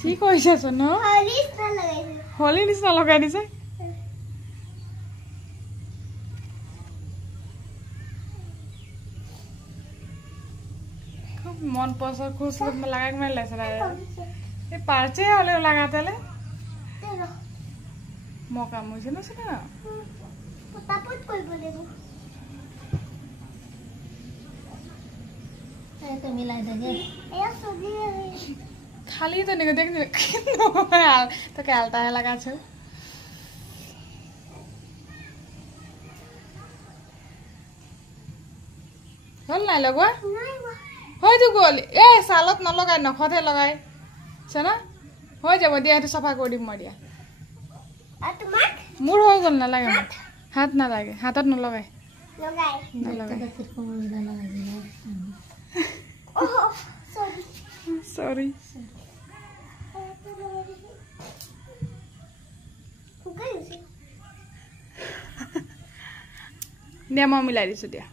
কি কৈছা চোন হলি নিচিনা লগাই দিছে मन पसर खुश में लगा के मैं ले सरा ये पार्चे वाले लगाते ले मौका मुझे ना सुना पतापुत कोई बोले वो तो मिला देंगे ये सोगी खाली तो नहीं देख तो क्या हालता है लगा छो बोल ना लगवा হয় তো গল এ সালত ন লগাই নখতে লগাই ছনা হৈ যাব দিয়া এটো সাফা কৰি দিম মই দিয়া আর তোমাক মুর হৈ গল না লাগে হাত না লাগে হাতত ন লগাই লগাই ওহ সরি সরি দিয়া মই মিলাই দিছো দিয়া